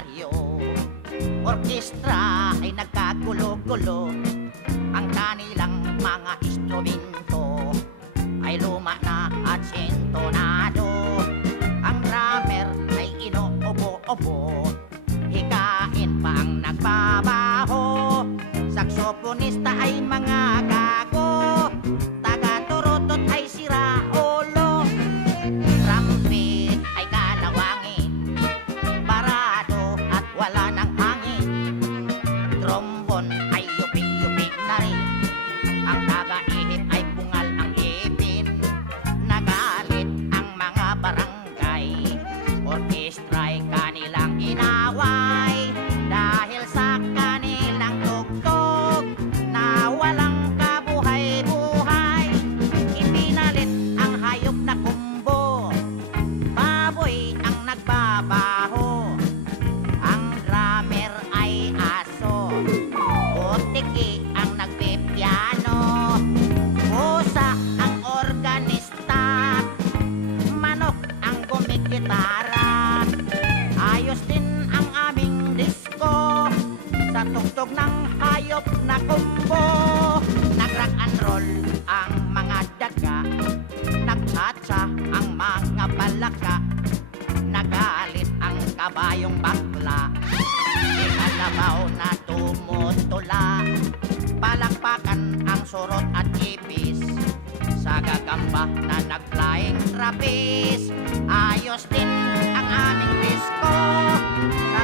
kalendaryo. Orkestra ay nagkagulo-gulo, ang kanilang mga instrumento ay luma na at sintonado. Ang drummer ay inuubo-ubo, hikain pa ang nagbabaho. Saksoponista ay mga gago, taga-turutot ay sira ulo. Trumpet ay kalawangin, parado at wala ng hangin. Trombone ay yupik-yupik na rin, ang taga-ihip ay bungal ang ipin. Nagalit ang mga barangay, orkestra ay kanilang inaway. Dahil sa kanilang tugtog na walang kabuhay-buhay, ipinalit ang hayop na kumbo, baboy ang nagbabaho. Ang drummer ay aso, butiki ang nagpipiano, pusa ang organista, manok ang gumigitara. Ayos din ang aming disco sa tugtog ng hayop na kumbo. Nag-rock and roll ang mga daga, nagtatsa ang mga palaka. Nagalit ang kabayong bakla, ikalabaw na tumutula. Palakpakan ang surot at ipis, sa gagamba na nag-flying trapeze. Ayos din ang aming disco sa